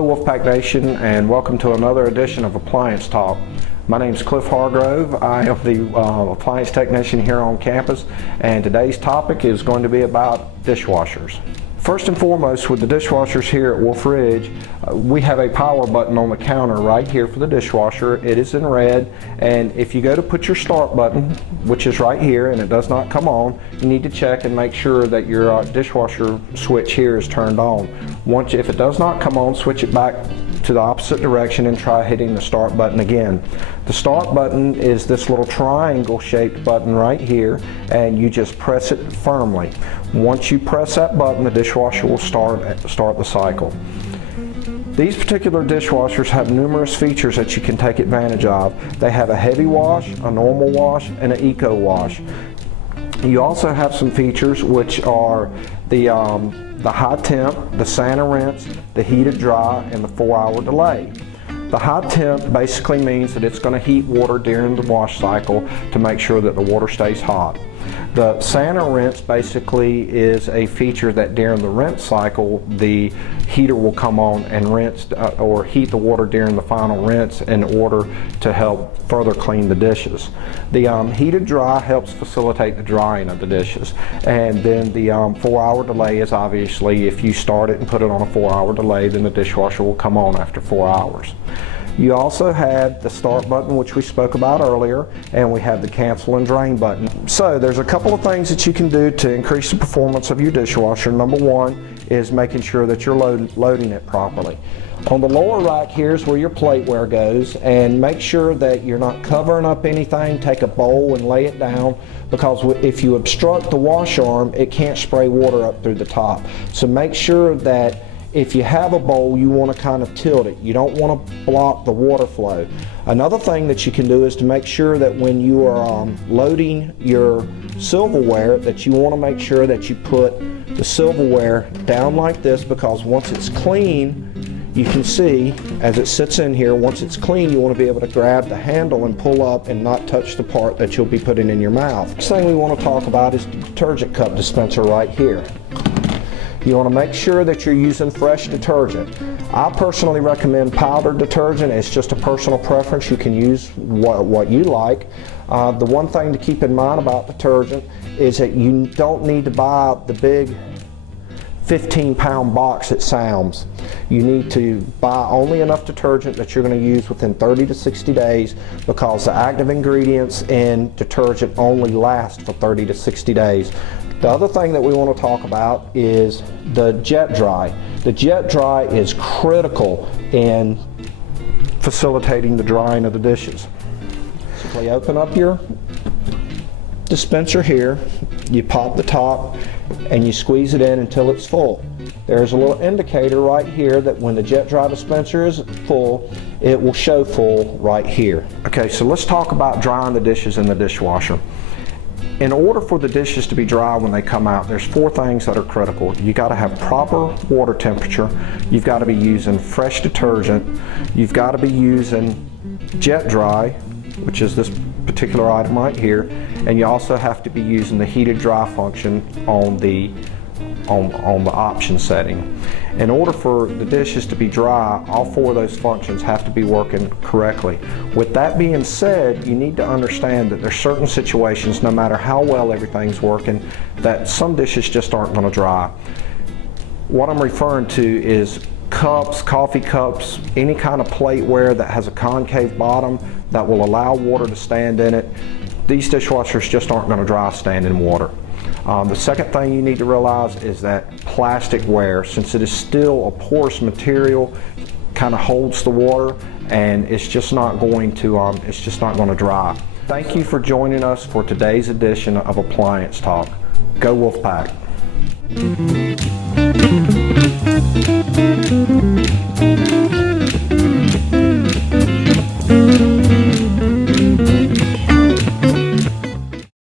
Hello Wolfpack Nation, and welcome to another edition of Appliance Talk. My name is Cliff Hargrove. I am the appliance technician here on campus, and today's topic is going to be about dishwashers. First and foremost, with the dishwashers here at Wolf Ridge, we have a power button on the counter right here for the dishwasher. It is in red, and if you go to put your start button, which is right here, and it does not come on, you need to check and make sure that your dishwasher switch here is turned on. If it does not come on, switch it back to the opposite direction and try hitting the start button again. The start button is this little triangle shaped button right here, and you just press it firmly. Once you press that button, the dishwasher will start the cycle. These particular dishwashers have numerous features that you can take advantage of. They have a heavy wash, a normal wash, and an eco wash. You also have some features which are the high temp, the Santa rinse, the heated dry, and the 4-hour delay. The high temp basically means that it's going to heat water during the wash cycle to make sure that the water stays hot. The Santa rinse basically is a feature that during the rinse cycle the heater will come on and rinse or heat the water during the final rinse in order to help further clean the dishes. The heated dry helps facilitate the drying of the dishes, and then the 4-hour delay is obviously if you start it and put it on a 4-hour delay, then the dishwasher will come on after 4 hours. You also have the start button, which we spoke about earlier, and we have the cancel and drain button. So there's a couple of things that you can do to increase the performance of your dishwasher. Number one is making sure that you're loading it properly. On the lower rack, here's where your plateware goes, and make sure that you're not covering up anything. Take a bowl and lay it down, because if you obstruct the wash arm, it can't spray water up through the top. So make sure that if you have a bowl, you want to kind of tilt it. You don't want to block the water flow. Another thing that you can do is to make sure that when you are loading your silverware, that you want to make sure that you put the silverware down like this, because once it's clean, you can see as it sits in here, once it's clean, you want to be able to grab the handle and pull up and not touch the part that you'll be putting in your mouth. Next thing we want to talk about is the detergent cup dispenser right here. You want to make sure that you're using fresh detergent. I personally recommend powdered detergent. It's just a personal preference. You can use what you like. The one thing to keep in mind about detergent is that you don't need to buy the big 15-pound box it sounds. You need to buy only enough detergent that you're going to use within 30 to 60 days, because the active ingredients in detergent only last for 30 to 60 days. The other thing that we want to talk about is the jet dry. The jet dry is critical in facilitating the drying of the dishes. So you open up your dispenser here, you pop the top, and you squeeze it in until it's full. There's a little indicator right here that when the jet dry dispenser is full, it will show full right here. Okay, so let's talk about drying the dishes in the dishwasher. In order for the dishes to be dry when they come out, there's 4 things that are critical. You got to have proper water temperature, you've got to be using fresh detergent, you've got to be using jet dry, which is this particular item right here, and you also have to be using the heated dry function on the option setting. In order for the dishes to be dry, all 4 of those functions have to be working correctly. With that being said, you need to understand that there's certain situations, no matter how well everything's working, that some dishes just aren't going to dry. What I'm referring to is cups, coffee cups, any kind of plateware that has a concave bottom that will allow water to stand in it. These dishwashers just aren't going to dry standing water. The second thing you need to realize is that plasticware, since it is still a porous material, kind of holds the water, and it's just not going to dry. Thank you for joining us for today's edition of Appliance Talk. Go Wolfpack!